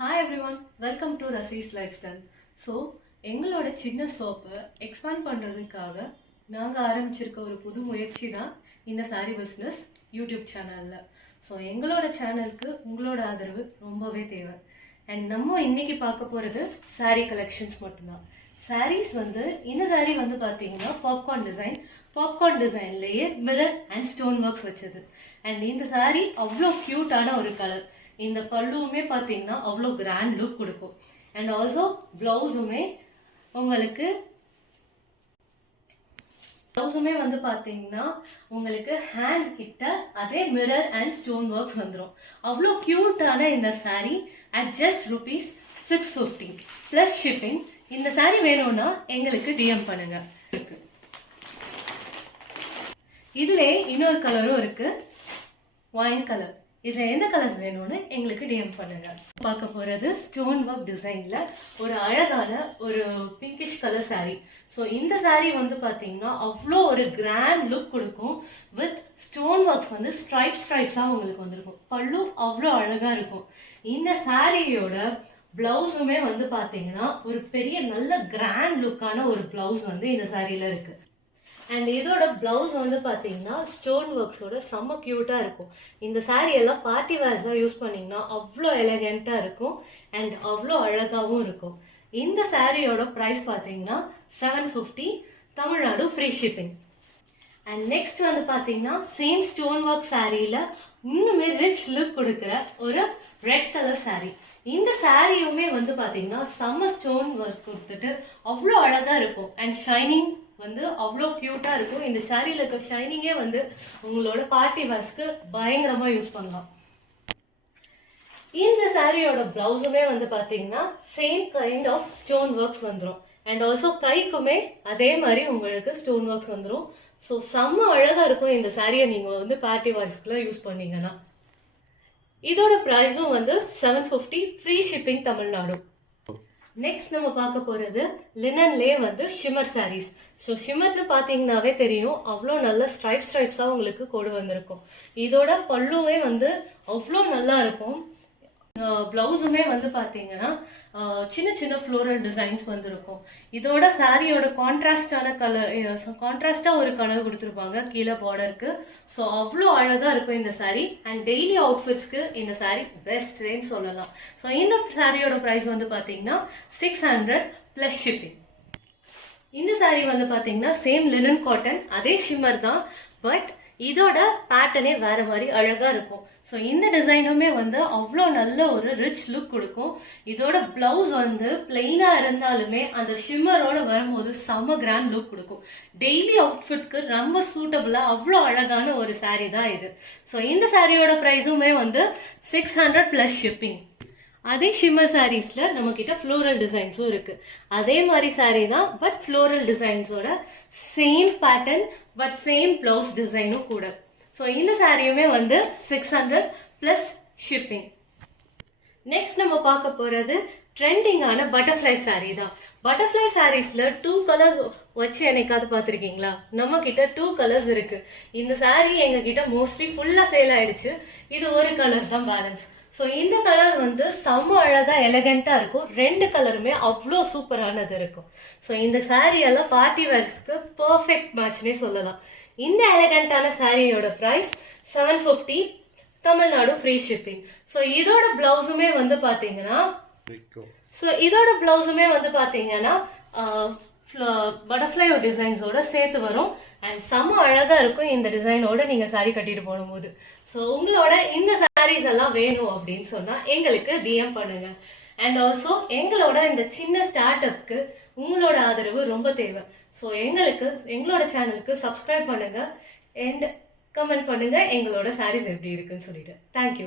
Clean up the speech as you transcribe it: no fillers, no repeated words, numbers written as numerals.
Hi everyone, welcome to Rasi's Lifestyle. So, எங்களோட சின்ன ஷாப்பை எக்ஸ்பேண்ட் பண்ணுறதுக்காக நாங்கள் ஆரம்பிச்சிருக்க ஒரு புது முயற்சி தான் இந்த சாரி பிஸ்னஸ் யூடியூப் சேனலில். ஸோ எங்களோட சேனலுக்கு உங்களோட ஆதரவு ரொம்பவே தேவை. அண்ட் நம்ம இன்னைக்கு பார்க்க போகிறது சாரீ கலெக்ஷன்ஸ் மட்டும்தான். சாரீஸ் இந்த சாரீ பார்த்தீங்கன்னா பாப்கார்ன் டிசைன்லேயே மிரர் அண்ட் ஸ்டோன் ஒர்க்ஸ் வச்சது. அண்ட் இந்த சாரீ அவ்வளோ க்யூட்டான ஒரு கலர். இந்த பல்லுவுமே பார்த்தீங்கன்னா அவ்வளோ கிராண்ட் லுக் கொடுக்கும். அண்ட் ஆல்சோ பிளவுஸுமே உங்களுக்கு பார்த்தீங்கன்னா உங்களுக்கு ஹேண்ட் கிட்ட அதே மிரர் அண்ட் ஸ்டோன் ஒர்க்ஸ் வந்துடும். அவ்வளோ கியூட்டான இந்த sari at just ₹650 plus shipping. இந்த சாரீ வேணும்னா எங்களுக்கு டிஎம் பண்ணுங்க. இதுல இன்னொரு கலரும் இருக்கு, ஒயின் கலர். இதுல எந்த கலர்ஸ் வேணும்னு எங்களுக்கு டிஎம் பண்ணுங்க. பார்க்க போறது ஸ்டோன் ஒர்க் டிசைன்ல ஒரு அழகான ஒரு பிங்கிஷ் கலர் சாரீ. ஸோ இந்த சாரீ பாத்தீங்கன்னா அவ்வளோ ஒரு கிராண்ட் லுக் கொடுக்கும். வித் ஸ்டோன் ஒர்க்ஸ் ஸ்ட்ரைப்ஸா உங்களுக்கு வந்திருக்கும். பல்லு அவ்வளோ அழகா இருக்கும். இந்த சாரியோட பிளவுஸுமே பாத்தீங்கன்னா ஒரு பெரிய நல்ல கிராண்ட் லுக்கான ஒரு பிளவுஸ் இந்த சாரியில இருக்கு. அண்ட் இதோட பிளவுஸ் பார்த்தீங்கன்னா ஸ்டோன் ஒர்க்ஸோட செம்ம க்யூட்டாக இருக்கும். இந்த சாரீ எல்லாம் பார்ட்டி வேர்ஸாக யூஸ் பண்ணிங்கன்னா அவ்வளோ எலகெண்ட்டாக இருக்கும் அண்ட் அவ்வளோ அழகாகவும் இருக்கும். இந்த சாரியோட ப்ரைஸ் பார்த்தீங்கன்னா $750, Tamil Nadu free shipping. And next பார்த்தீங்கன்னா சேம் ஸ்டோன் ஒர்க் சாரியில் இன்னுமே ரிச் லுக் கொடுக்குற ஒரு ரெட் கலர் சாரீ. இந்த சாரியுமே பார்த்தீங்கன்னா செம்ம ஸ்டோன் ஒர்க் கொடுத்துட்டு அவ்வளோ அழகாக இருக்கும். அண்ட் ஷைனிங் அவ்வளோ கியூட்டா இருக்கும். இந்த சாரியில இருக்க ஷைனிங்கே உங்களோட பார்ட்டி வேர்ஸ்க்கு பயங்கரமா யூஸ் பண்ணலாம். இந்த சாரியோட பிளவுஸுமே பாத்தீங்கன்னா same kind of stone works வந்துடும். அண்ட் ஆல்சோ கைக்குமே அதே மாதிரி உங்களுக்கு ஸ்டோன் ஒர்க்ஸ் வந்துடும். ஸோ செம்ம அழகா இருக்கும். இந்த சாரியை நீங்க பார்ட்டி வேர்ஸ்க்குலாம் யூஸ் பண்ணீங்கன்னா. இதோட ப்ரைஸும் $750, ஃப்ரீ ஷிப்பிங், தமிழ்நாடு. நெக்ஸ்ட் நம்ம பார்க்க போறது லினன்லே ஷிமர் சாரீஸ். ஸோ ஷிமர்னு பார்த்தீங்கன்னாவே தெரியும், அவ்வளோ நல்ல ஸ்ட்ரைப்ஸா உங்களுக்கு கொடு வந்திருக்கும். இதோட பல்லுவே அவ்வளோ நல்லா இருக்கும். பிளவுஸுமே பார்த்தீங்கன்னா சின்ன சின்ன ஃப்ளோரல் டிசைன்ஸ் இருக்கும். இதோட சாரியோட கான்ட்ராஸ்டா ஒரு கலர் கொடுத்துருப்பாங்க கீழே பார்டருக்கு. ஸோ அவ்வளோ அழகா இருக்கும் இந்த சாரீ. அண்ட் டெய்லி அவுட்ஃபிட்ஸ்க்கு இந்த சாரீ பெஸ்ட்னு சொல்லலாம். ஸோ இந்த சாரியோட ப்ரைஸ் பார்த்தீங்கன்னா $600 ப்ளஸ் ஷிப்பிங். இந்த சாரீ பார்த்தீங்கன்னா சேம் லினன் காட்டன், அதே ஷிம்மர் தான், பட் இதோட பேட்டர்னே வேற மாதிரி அழகா இருக்கும். ஸோ இந்த டிசைனுமே அவ்வளோ நல்ல ஒரு ரிச் லுக் கொடுக்கும். இதோட பிளவுஸ் பிளெயினா இருந்தாலுமே அந்த ஷிம்மரோட வரும்போது செம்ம கிராண்ட் லுக் கொடுக்கும். டெய்லி அவுட்ஃபிட்க்கு ரொம்ப சூட்டபிளா அவ்வளோ அழகான ஒரு சாரீ தான் இது. ஸோ இந்த சாரியோட ப்ரைஸுமே $600 ப்ளஸ் ஷிப்பிங். அதே ஷிம்மர் சாரீஸ்ல நம்ம கிட்ட ஃப்ளோரல் டிசைன்ஸும் இருக்கு. அதே மாதிரி சாரீ தான், பட் ஃப்ளோரல் டிசைன்ஸோட same pattern but same blouse டிசைனும் கூட. ஸோ இந்த சாரியுமே $600 ப்ளஸ் ஷிப்பிங். நெக்ஸ்ட் நம்ம பார்க்க போறது ட்ரெண்டிங்கான பட்டர்ஃப்ளை சாரீ தான். பட்டர்ஃப்ளை சாரீஸ்ல 2 கலர்ஸ் வச்சு என்னைக்காவது பார்த்துருக்கீங்களா? நம்ம கிட்ட 2 கலர்ஸ் இருக்கு. இந்த சாரீ எங்க கிட்ட மோஸ்ட்லி ஃபுல்லா சேல் ஆயிடுச்சு. இது ஒரு கலர் தான் பேலன்ஸ். ஸோ இந்த கலர் செம்ம அழகா எலகெண்டா இருக்கும். 2 கலருமே அவ்வளோ சூப்பரானது இருக்கும். ஸோ இந்த சாரீ எல்லாம் பார்ட்டி வேர்ஸ்க்கு பர்ஃபெக்ட் மேட்ச்னே சொல்லலாம். இந்த எலகெண்டான சாரியோட price $750, Tamil Nadu free shipping. So இதோட பிளவுஸுமே பார்த்தீங்கன்னா பட்டர்ஃப்ளை டிசைன்ஸோட சேர்த்து வரும். அண்ட் செம்ம அழகா இருக்கும் இந்த டிசைனோட நீங்க சாரி கட்டிட்டு போகும்போது. ஸோ உங்களோட இந்த சாரீஸ் எல்லாம் வேணும் அப்படின்னு சொன்னா எங்களுக்கு டிஎம் பண்ணுங்க. அண்ட் ஆல்சோ எங்களோட இந்த சின்ன ஸ்டார்ட் அப்க்கு உங்களோட ஆதரவு ரொம்ப தேவை. ஸோ எங்களோட சேனலுக்கு சப்ஸ்கிரைப் பண்ணுங்க அண்ட் கமெண்ட் பண்ணுங்க எங்களோட சாரீஸ் எப்படி இருக்குன்னு சொல்லிட்டு. தேங்க்யூ.